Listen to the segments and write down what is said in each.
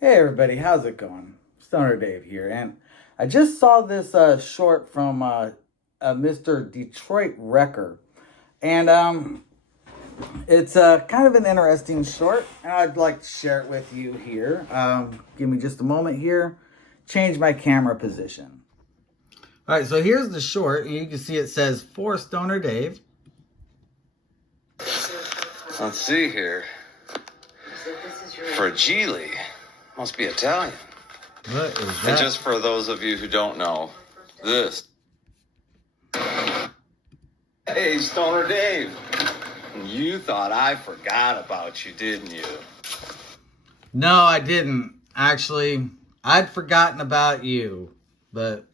Hey everybody, how's it going? Stoner Dave here, and I just saw this short from Mr. Detroit Wrecker, and it's kind of an interesting short, and I'd like to share it with you here. Give me just a moment here. Change my camera position. All right, so here's the short, and you can see it says for Stoner Dave. Let's see here. Fragile. Must be Italian. What is that? And just for those of you who don't know, this. Hey, Stoner Dave. You thought I forgot about you, didn't you? No, I didn't. Actually, I'd forgotten about you. But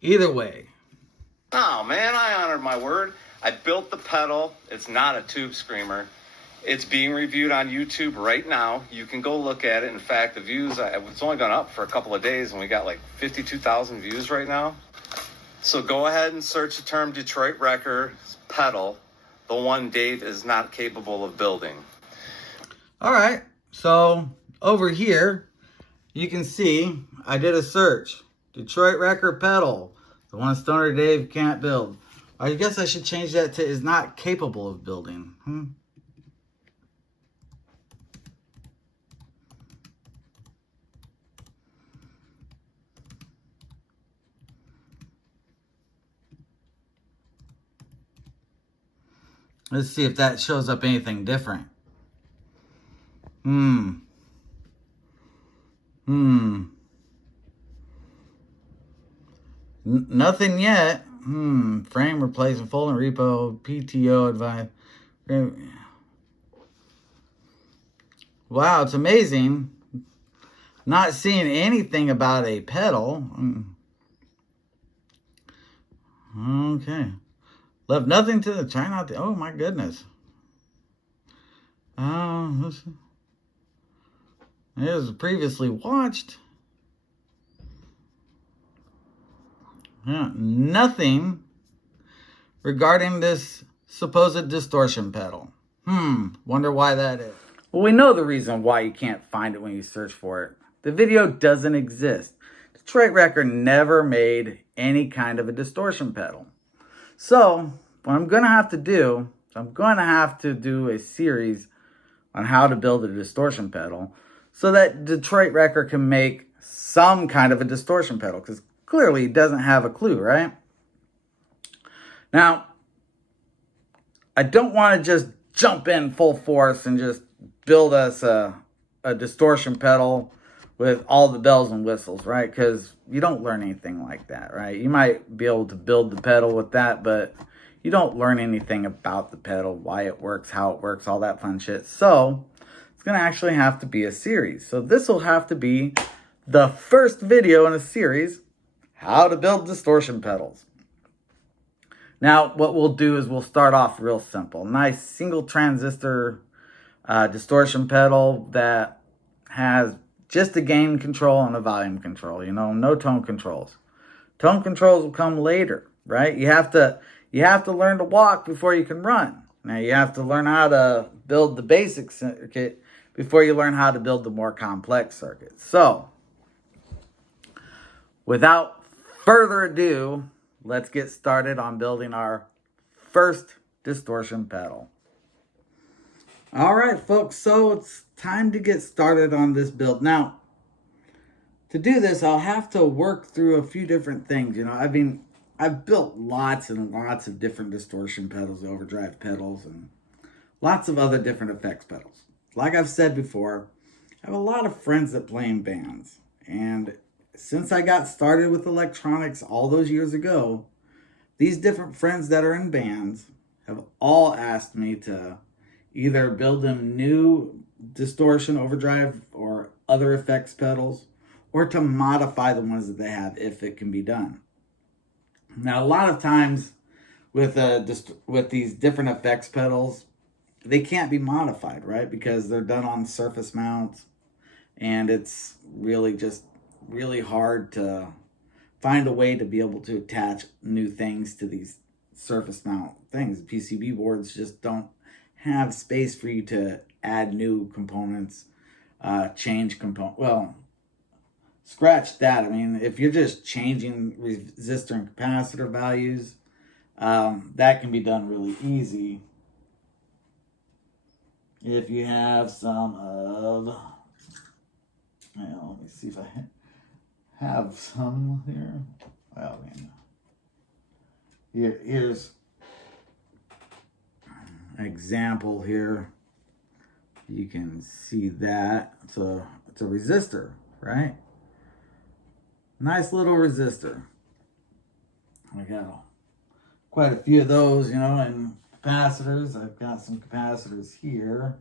either way. Oh, man, I honored my word. I built the pedal. It's not a tube screamer. It's being reviewed on YouTube right now. You can go look at it. In fact, the views, it's only gone up for a couple of days, and we got like 52,000 views right now. So go ahead and search the term Detroit Wrecker pedal, the one Dave is not capable of building. All right, so over here, you can see I did a search. Detroit Wrecker pedal, the one Stoner Dave can't build. I guess I should change that to is not capable of building. Let's see if that shows up anything different. Nothing yet. Frame replacement, folding repo, PTO advice. Wow, it's amazing. Not seeing anything about a pedal. Okay. Left nothing to the try not to. Oh my goodness. It was previously watched. Yeah, nothing regarding this supposed distortion pedal. Wonder why that is. Well, we know the reason why you can't find it when you search for it. The video doesn't exist. Detroit Wrecker never made any kind of a distortion pedal. So, what I'm going to have to do, a series on how to build a distortion pedal so that Detroit Wrecker can make some kind of a distortion pedal, because clearly he doesn't have a clue, right? Now, I don't want to just jump in full force and just build us a distortion pedal with all the bells and whistles, right? Because you don't learn anything like that, right? You might be able to build the pedal with that, but you don't learn anything about the pedal, why it works, how it works, all that fun shit. So it's going to actually have to be a series. So this will have to be the first video in a series, how to build distortion pedals. Now, what we'll do is we'll start off real simple. Nice single transistor distortion pedal that has just a gain control and a volume control, no tone controls. Tone controls will come later, right? You have to learn to walk before you can run. Now you have to learn how to build the basic circuit before you learn how to build the more complex circuits. So, without further ado, let's get started on building our first distortion pedal. All right, folks, so it's time to get started on this build. Now, to do this, I'll have to work through a few different things. I've built lots and lots of different distortion pedals, overdrive pedals, and lots of other different effects pedals. Like I've said before, I have a lot of friends that play in bands. And since I got started with electronics all those years ago, these different friends that are in bands have all asked me to either build them new distortion, overdrive, or other effects pedals, or to modify the ones that they have if it can be done. Now, a lot of times with these different effects pedals, they can't be modified, right? Because they're done on surface mounts, and it's really hard to find a way to be able to attach new things to these surface mount things. PCB boards just don't have space for you to add new components change component. Well, scratch that. I mean, if you're just changing resistor and capacitor values, that can be done really easy. If you have some of, let me see if I have some here. Well, I mean, here's an example here. You can see that it's a resistor, right? Nice little resistor. I got quite a few of those, and capacitors. I've got some capacitors here.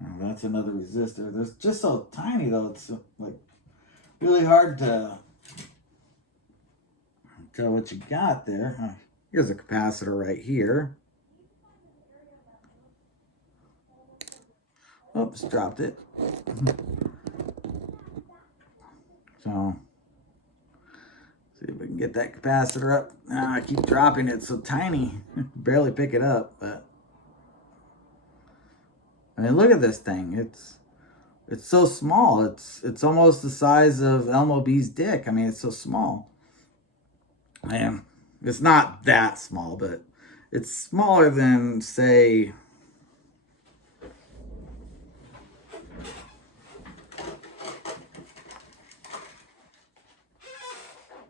Oh, that's another resistor. They're just so tiny though. It's like really hard to tell what you got there. Here's a capacitor right here. Oops, dropped it. So, see if we can get that capacitor up. I keep dropping it. It's so tiny. Barely pick it up, but I mean, look at this thing. It's so small. It's almost the size of Elmo B's dick. I mean, it's so small. And it's not that small, but it's smaller than, say,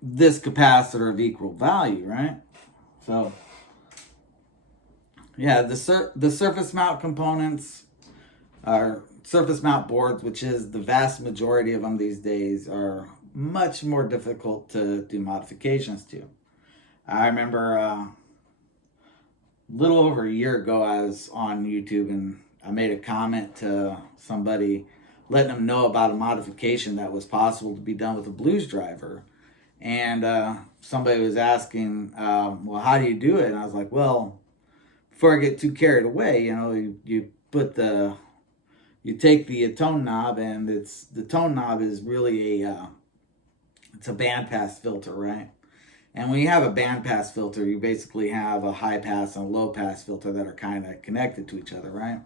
this capacitor of equal value, right? So, yeah, the surface mount components are surface mount boards, which is the vast majority of them these days, are much more difficult to do modifications to. I remember a little over a year ago, I was on YouTube and I made a comment to somebody letting them know about a modification that was possible to be done with a blues driver. And somebody was asking, well, how do you do it? And I was like, well, before I get too carried away, you put you take the tone knob, and the tone knob is really it's a bandpass filter, right? And when you have a bandpass filter, you basically have a high pass and a low pass filter that are kind of connected to each other, right?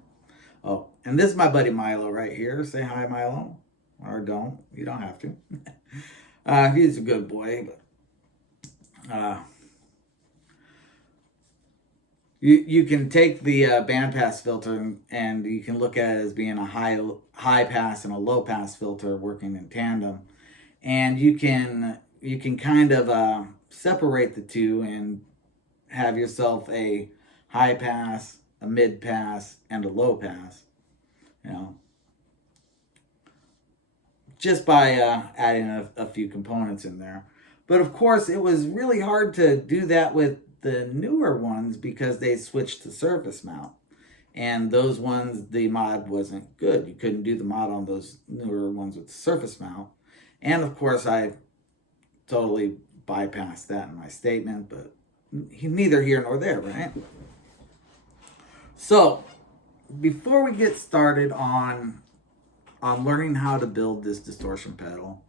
Oh, and this is my buddy Milo right here. Say hi, Milo. Or don't. You don't have to. He's a good boy. But, you can take the bandpass filter and you can look at it as being a high pass and a low pass filter working in tandem, and you can kind of separate the two and have yourself a high pass, a mid pass, and a low pass. Just by adding a few components in there. But of course, it was really hard to do that with the newer ones because they switched to surface mount. And those ones, the mod wasn't good. You couldn't do the mod on those newer ones with surface mount. And of course, I totally bypassed that in my statement, but neither here nor there, right? So, before we get started on learning how to build this distortion pedal,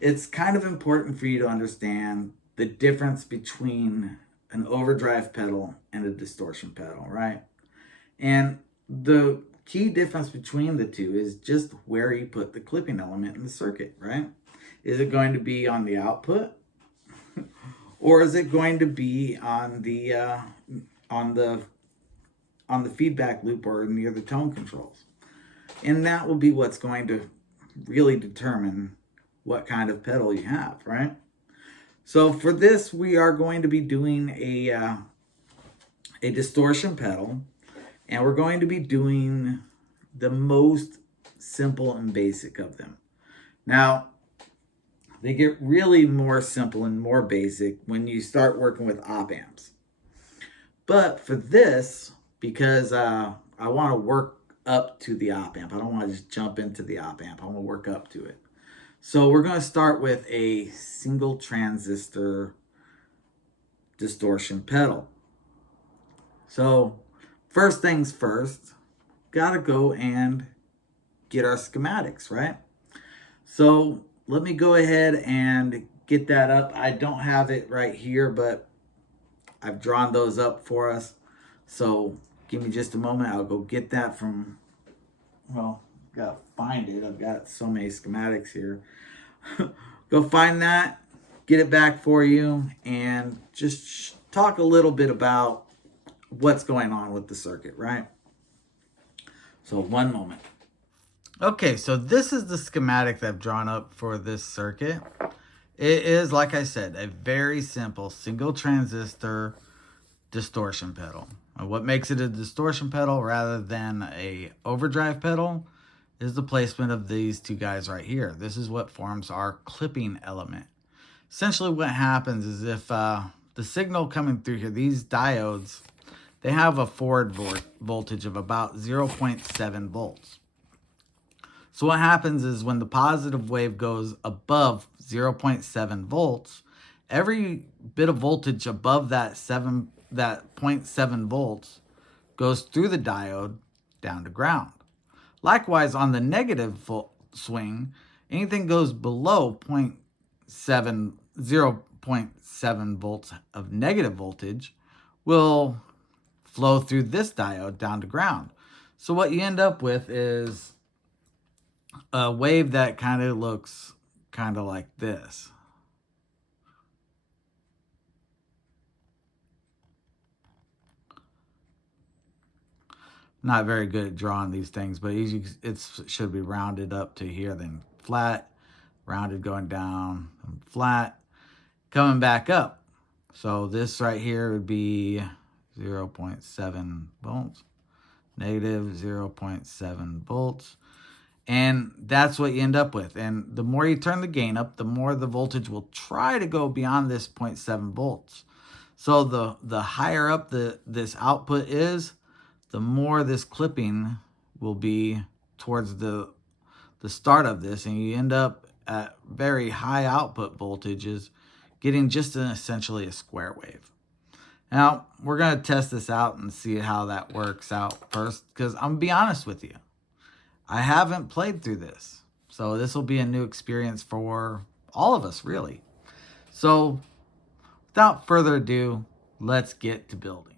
it's kind of important for you to understand the difference between an overdrive pedal and a distortion pedal, right? And the key difference between the two is just where you put the clipping element in the circuit, right? Is it going to be on the output, or is it going to be on the feedback loop or near the tone controls? And that will be what's going to really determine what kind of pedal you have, right? So for this, we are going to be doing a distortion pedal, and we're going to be doing the most simple and basic of them. Now, they get really more simple and more basic when you start working with op amps. But for this, because I want to work up to the op amp. I don't want to just jump into the op amp. I want to work up to it. So we're going to start with a single transistor distortion pedal. So first things first, got to go and get our schematics, right? So let me go ahead and get that up. I don't have it right here, but I've drawn those up for us. So give me just a moment. I'll go get that from well, gotta find it. I've got so many schematics here. Go find that, get it back for you, and just talk a little bit about what's going on with the circuit, right? So one moment. Okay, so this is the schematic that I've drawn up for this circuit. It is, like I said, a very simple single transistor distortion pedal. And what makes it a distortion pedal rather than a overdrive pedal is the placement of these two guys right here. This is what forms our clipping element. Essentially what happens is if the signal coming through here, these diodes, they have a forward voltage of about 0.7 volts. So what happens is when the positive wave goes above 0.7 volts, every bit of voltage above that 0.7 volts goes through the diode down to ground. Likewise, on the negative swing, anything goes below 0.7 volts of negative voltage will flow through this diode down to ground. So what you end up with is a wave that kind of looks kind of like this. Not very good at drawing these things, but it should be rounded up to here, then flat, rounded going down, flat, coming back up. So this right here would be 0.7 volts, negative 0.7 volts. And that's what you end up with. And the more you turn the gain up, the more the voltage will try to go beyond this 0.7 volts. So the higher up this output is, the more this clipping will be towards the start of this. And you end up at very high output voltages, getting just essentially a square wave. Now, we're going to test this out and see how that works out first, because I'm going to be honest with you. I haven't played through this, so this will be a new experience for all of us, really. So, without further ado, let's get to building.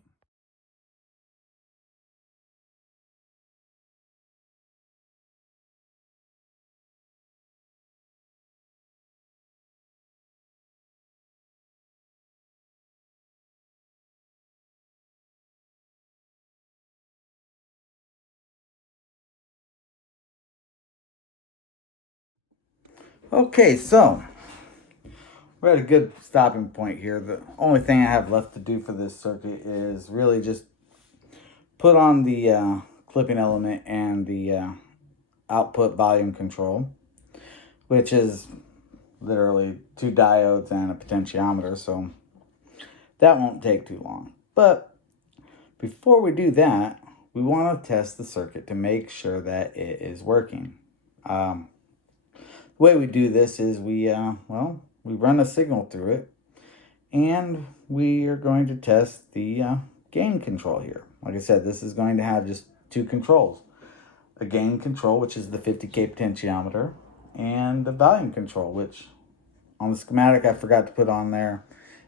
Okay, so we're at a good stopping point here. The only thing I have left to do for this circuit is really just put on the clipping element and the output volume control, which is literally two diodes and a potentiometer, so that won't take too long. But before we do that, we want to test the circuit to make sure that it is working. The way we do this is we run a signal through it, and we are going to test the gain control here. Like I said, this is going to have just two controls. A gain control, which is the 50K potentiometer, and the volume control, which on the schematic I forgot to put on there.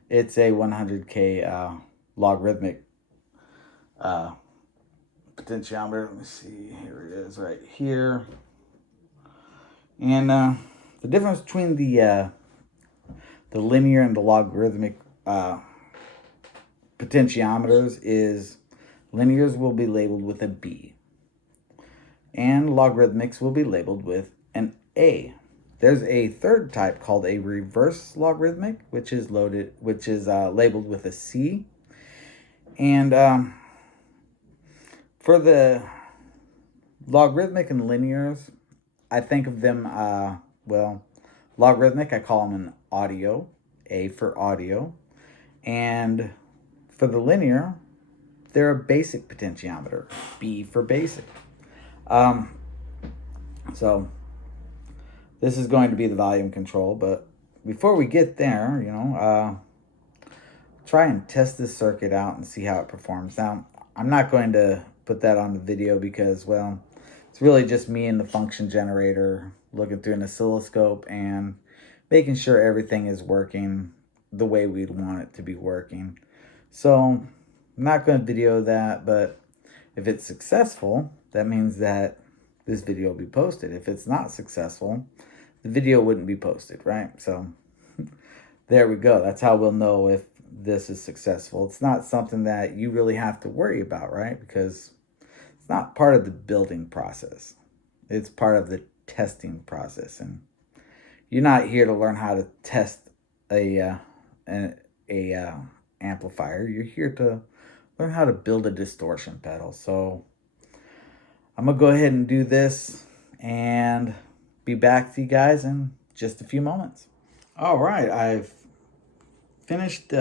It's a 100K logarithmic potentiometer. Let me see, here it is right here. And the difference between the linear and the logarithmic potentiometers is linears will be labeled with a B, and logarithmics will be labeled with an A. There's a third type called a reverse logarithmic, which is labeled with a C. And for the logarithmic and linears, I think of them, logarithmic, I call them an audio, A for audio. And for the linear, they're a basic potentiometer, B for basic. So this is going to be the volume control, but before we get there, try and test this circuit out and see how it performs. Now, I'm not going to put that on the video because, well, it's really just me and the function generator looking through an oscilloscope and making sure everything is working the way we'd want it to be working. So I'm not going to video that, but if it's successful, that means that this video will be posted. If it's not successful, the video wouldn't be posted, right? So there we go. That's how we'll know if this is successful. It's not something that you really have to worry about, right? Because it's not part of the building process. It's part of the testing process. And you're not here to learn how to test a amplifier. You're here to learn how to build a distortion pedal. So I'm gonna go ahead and do this and be back to you guys in just a few moments. All right, I've finished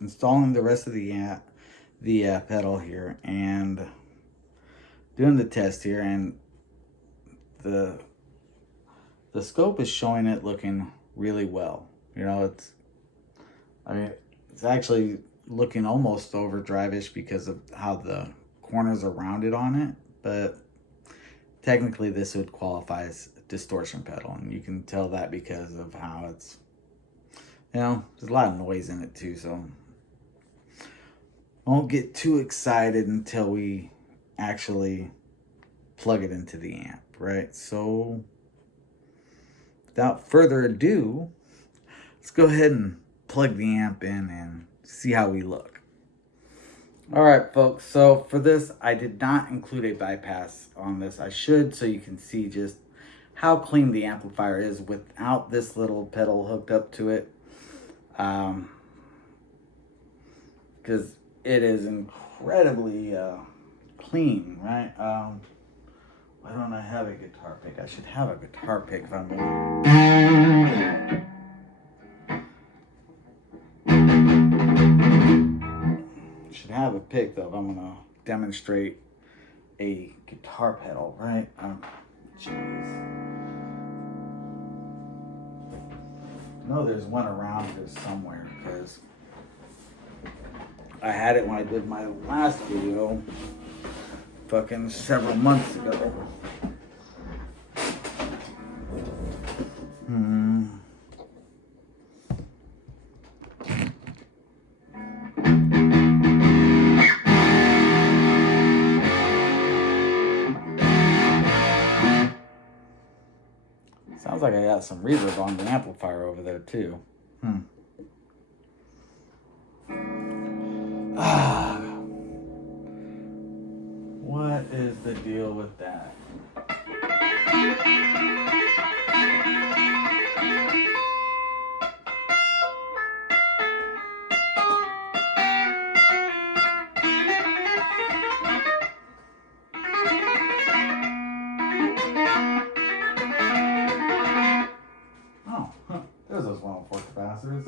installing the rest of the pedal here and doing the test here, and the scope is showing it looking really well. You know, it's actually looking almost overdrive-ish because of how the corners are rounded on it, but technically this would qualify as a distortion pedal, and you can tell that because of how it's, you know, there's a lot of noise in it too, so won't get too excited until we actually plug it into the amp, right? So without further ado, let's go ahead and plug the amp in and see how we look. All right, folks, so for this, I did not include a bypass on this. I should, so you can see just how clean the amplifier is without this little pedal hooked up to it. Because it is incredibly clean, right? Why don't I have a guitar pick? I should have a guitar pick if I'm going. Should have a pick though if I'm gonna demonstrate a guitar pedal, right? Jeez. No, there's one around here somewhere because I had it when I did my last video fucking several months ago. Sounds like I got some reverb on the amplifier over there too. What is the deal with that? There's those 104 capacitors.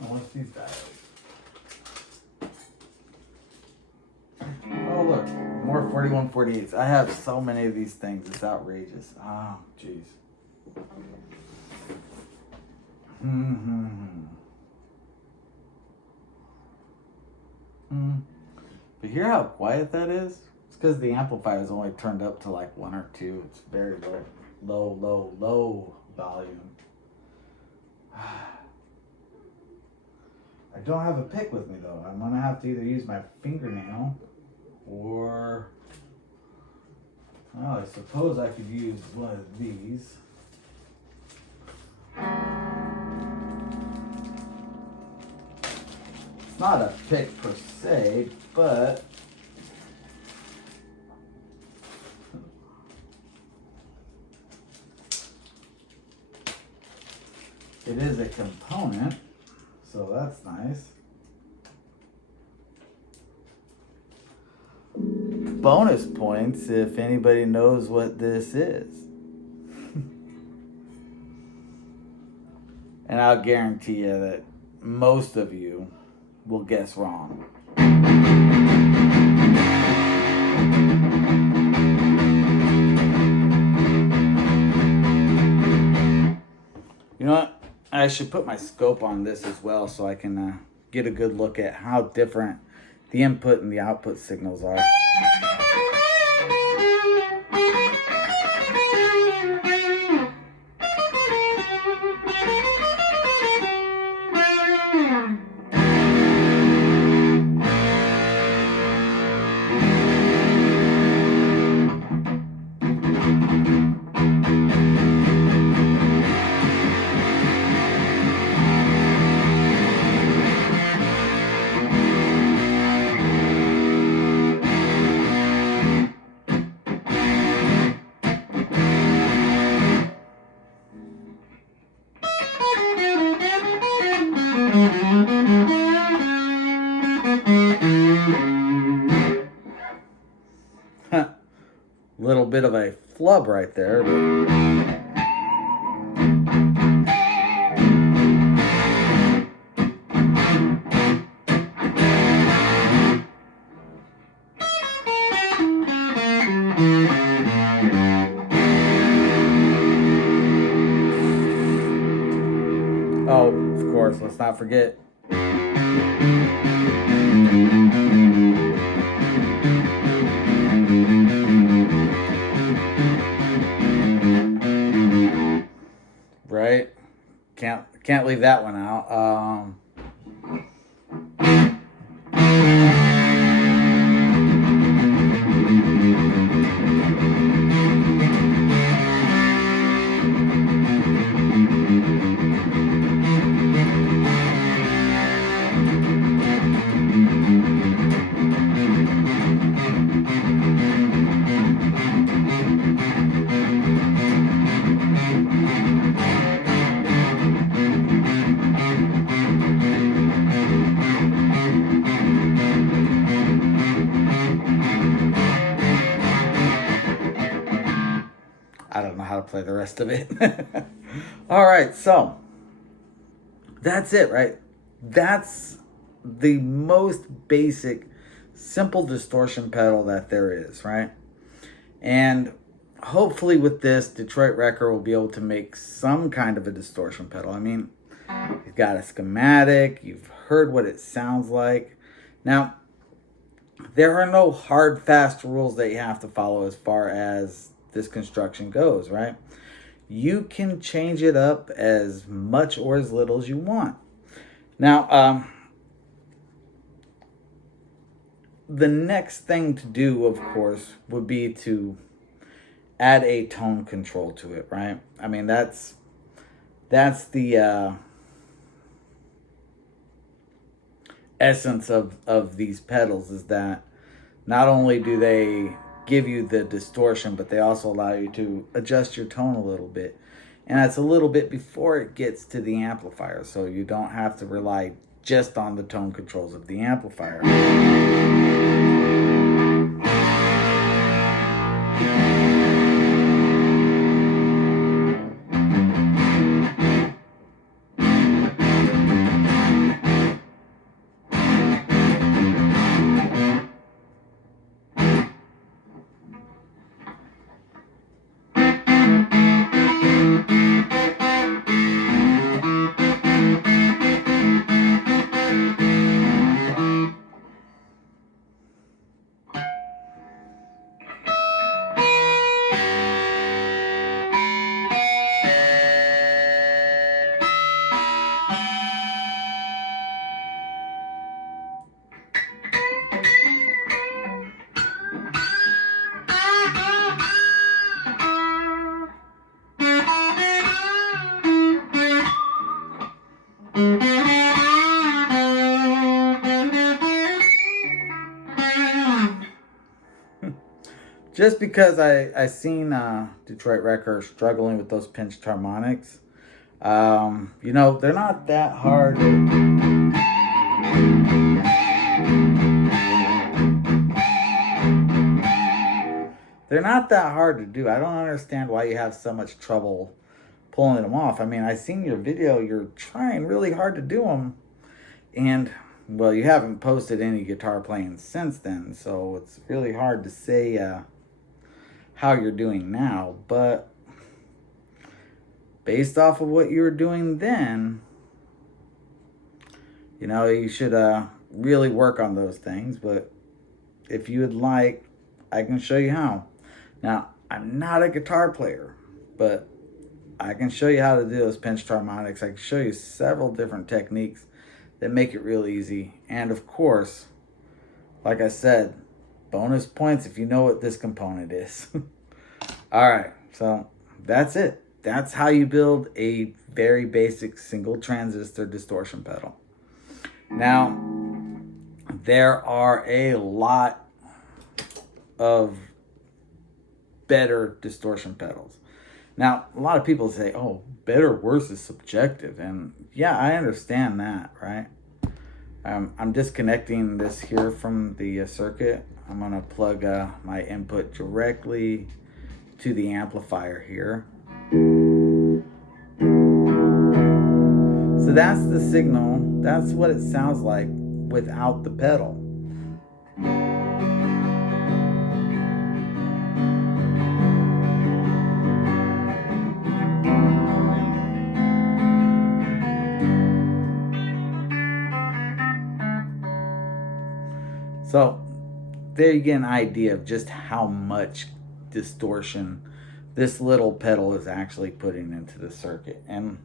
What's these guys? Oh look, more 4148s. I have so many of these things, it's outrageous. Oh, jeez. But hear how quiet that is? It's because the amplifier is only turned up to like 1 or 2. It's very low volume. I don't have a pick with me though. I'm gonna have to either use my fingernail or, well, I suppose I could use one of these. It's not a pick per se, but it is a component, so that's nice. Bonus points if anybody knows what this is. And I'll guarantee you that most of you will guess wrong. You know what? I should put my scope on this as well so I can get a good look at how different the input and the output signals are. Little bit of a flub right there. Oh, of course, let's not forget. Right? Can't leave that one out. I don't know how to play the rest of it. All right, so that's it, right? That's the most basic, simple distortion pedal that there is, right? And hopefully with this, Detroit Wrecker will be able to make some kind of a distortion pedal. I mean, you've got a schematic, you've heard what it sounds like. Now, there are no hard, fast rules that you have to follow as far as this construction goes, right? You can change it up as much or as little as you want. Now, the next thing to do, of course, would be to add a tone control to it, right? I mean, that's the essence of these pedals, is that not only do they give you the distortion, but they also allow you to adjust your tone a little bit. And that's a little bit before it gets to the amplifier, so you don't have to rely just on the tone controls of the amplifier. Just because I seen Detroit Wrecker struggling with those pinched harmonics, you know, they're not that hard. They're not that hard to do. I don't understand why you have so much trouble pulling them off. I mean, I seen your video. You're trying really hard to do them, and well, you haven't posted any guitar playing since then, so it's really hard to say how you're doing now, but based off of what you were doing then, you know, you should really work on those things. But if you would like, I can show you how. Now, I'm not a guitar player, but I can show you how to do those pinched harmonics. I can show you several different techniques that make it real easy. And of course, like I said, bonus points if you know what this component is. All right, so that's it. That's how you build a very basic single transistor distortion pedal. Now, there are a lot of better distortion pedals. Now, a lot of people say, oh, better, worse is subjective. And yeah, I understand that, right? I'm disconnecting this here from the circuit. I'm going to plug my input directly to the amplifier here. So that's the signal. That's what it sounds like without the pedal. So there you get an idea of just how much distortion this little pedal is actually putting into the circuit. And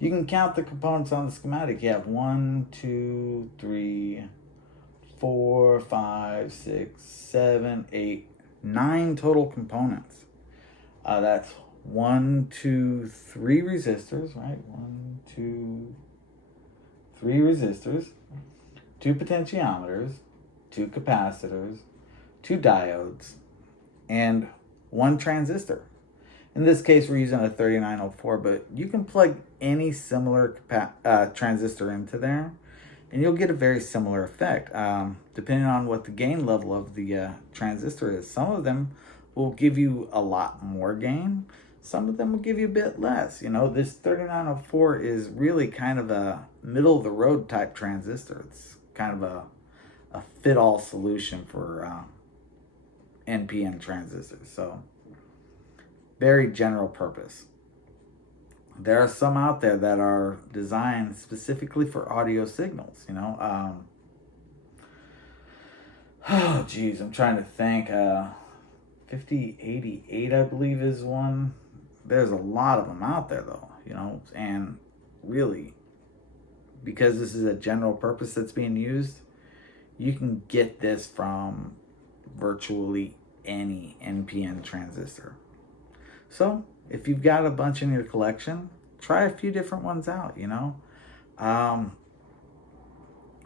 you can count the components on the schematic. You have 1, 2, 3, 4, 5, 6, 7, 8, 9 total components. That's 1, 2, 3 resistors, right? 1, 2, 3 resistors, 2 potentiometers, 2 capacitors, 2 diodes, and 1 transistor. In this case, we're using a 3904, but you can plug any similar transistor into there, and you'll get a very similar effect, depending on what the gain level of the transistor is. Some of them will give you a lot more gain. Some of them will give you a bit less. You know, this 3904 is really kind of a middle-of-the-road type transistor. It's kind of a fit-all solution for NPN transistors. So very general purpose. There are some out there that are designed specifically for audio signals, you know. Oh, geez, I'm trying to think. 5088, I believe, is one. There's a lot of them out there, though, you know, and really, because this is a general purpose that's being used, you can get this from virtually any NPN transistor. So if you've got a bunch in your collection, try a few different ones out, you know.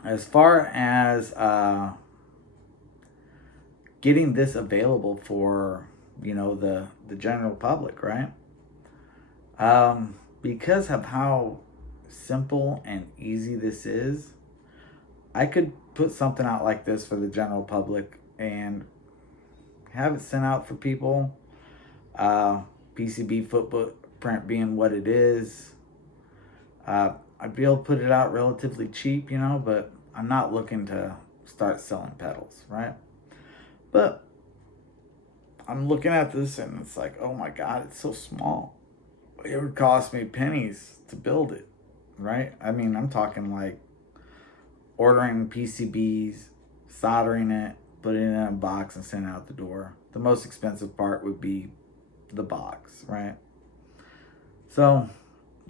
As far as getting this available for, you know, the general public, right? Because of how simple and easy this is, I could put something out like this for the general public and have it sent out for people. PCB footprint being what it is, I'd be able to put it out relatively cheap, you know, but I'm not looking to start selling pedals, right? But I'm looking at this and it's like, oh my God, it's so small. It would cost me pennies to build it, right? I mean, I'm talking like ordering PCBs, soldering it, putting it in a box and sending it out the door. The most expensive part would be the box, right? So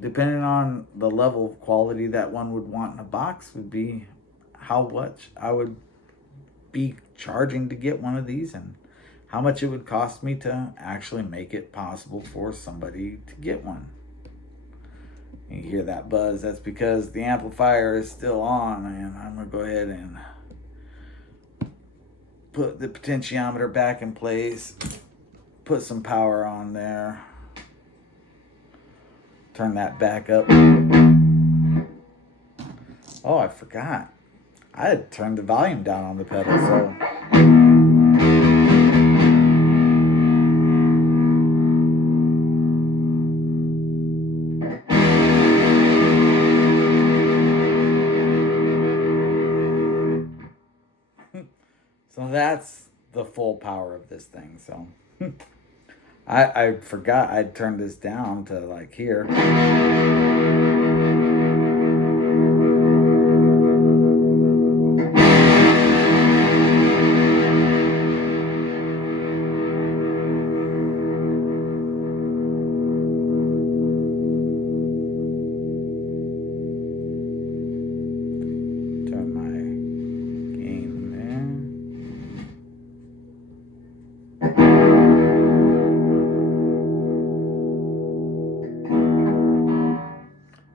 depending on the level of quality that one would want in a box would be how much I would be charging to get one of these and how much it would cost me to actually make it possible for somebody to get one. You hear that buzz? That's because the amplifier is still on, and I'm going to go ahead and put the potentiometer back in place, put some power on there, turn that back up. Oh, I forgot. I had turned the volume down on the pedal, so... So that's the full power of this thing. So I forgot I'd turned this down to like here. Turn my gain there.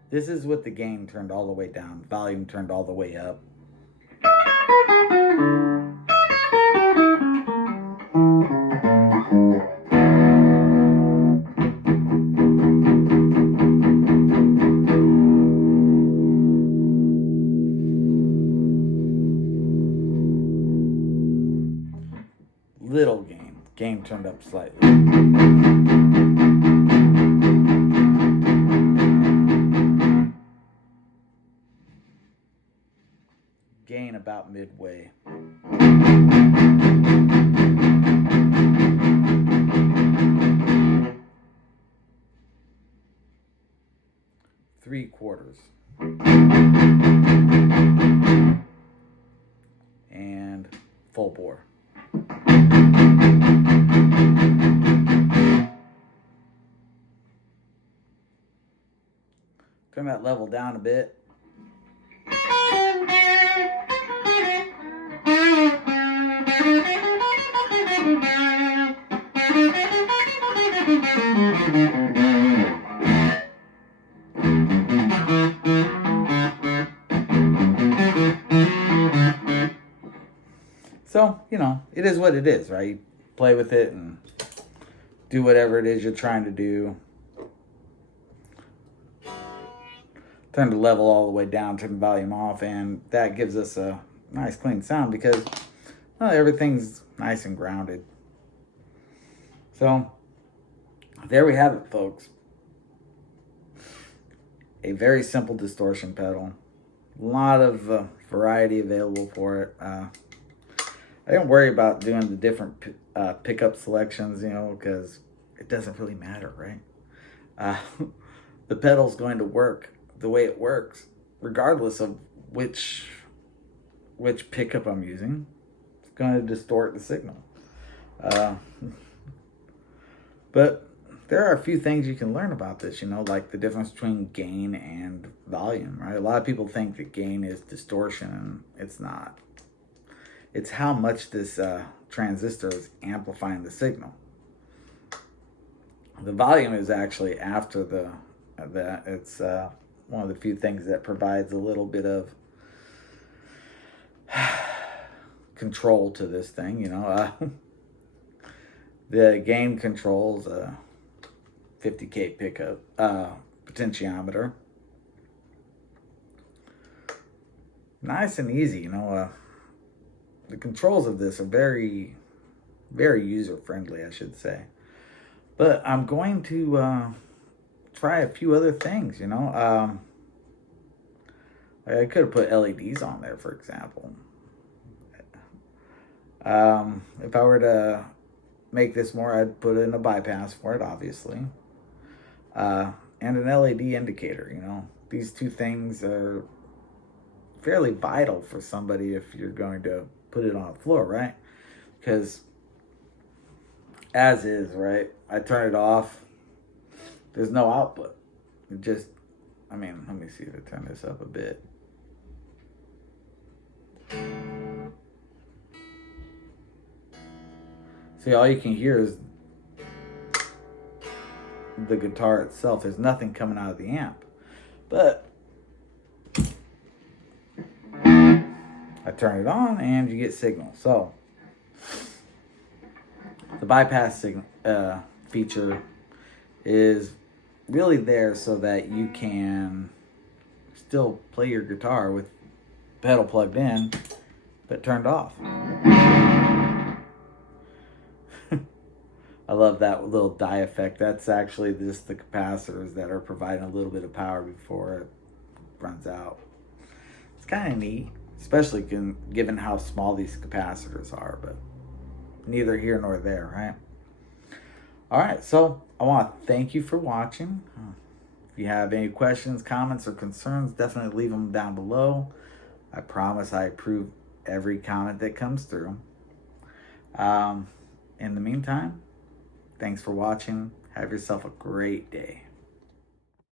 This is with the gain turned all the way down, volume turned all the way up. little gain. Gain turned up slightly. Gain about midway. Three quarters. And full bore. Turn that level down a bit. So, you know, it is what it is, right? You play with it and do whatever it is you're trying to do. Turn the level all the way down, turn the volume off, and that gives us a nice clean sound because, well, everything's nice and grounded. So, there we have it, folks. A very simple distortion pedal. A lot of variety available for it. I didn't worry about doing the different pickup selections, you know, because it doesn't really matter, right? The pedal's going to work the way it works, regardless of which pickup I'm using. It's going to distort the signal. But there are a few things you can learn about this, you know, like the difference between gain and volume, right? A lot of people think that gain is distortion, and it's not. It's how much this transistor is amplifying the signal. The volume is actually after that. It's one of the few things that provides a little bit of control to this thing, you know. The gain controls a 50K pickup potentiometer. Nice and easy, you know. The controls of this are very, very user-friendly, I should say. But I'm going to try a few other things, you know. I could have put LEDs on there, for example. If I were to make this more, I'd put in a bypass for it, obviously. And an LED indicator, you know. These two things are fairly vital for somebody if you're going to put it on the floor, right? Because as is, right? I turn it off. There's no output. It just, I mean, let me see if I turn this up a bit. See, all you can hear is the guitar itself. There's nothing coming out of the amp. But I turn it on and you get signal. So the bypass feature is really there so that you can still play your guitar with pedal plugged in but turned off. I love that little die effect. That's actually just the capacitors that are providing a little bit of power before it runs out. It's kind of neat, especially given how small these capacitors are, but neither here nor there, right? All right, so I want to thank you for watching. If you have any questions, comments, or concerns, definitely leave them down below. I promise I approve every comment that comes through. In the meantime, thanks for watching. Have yourself a great day.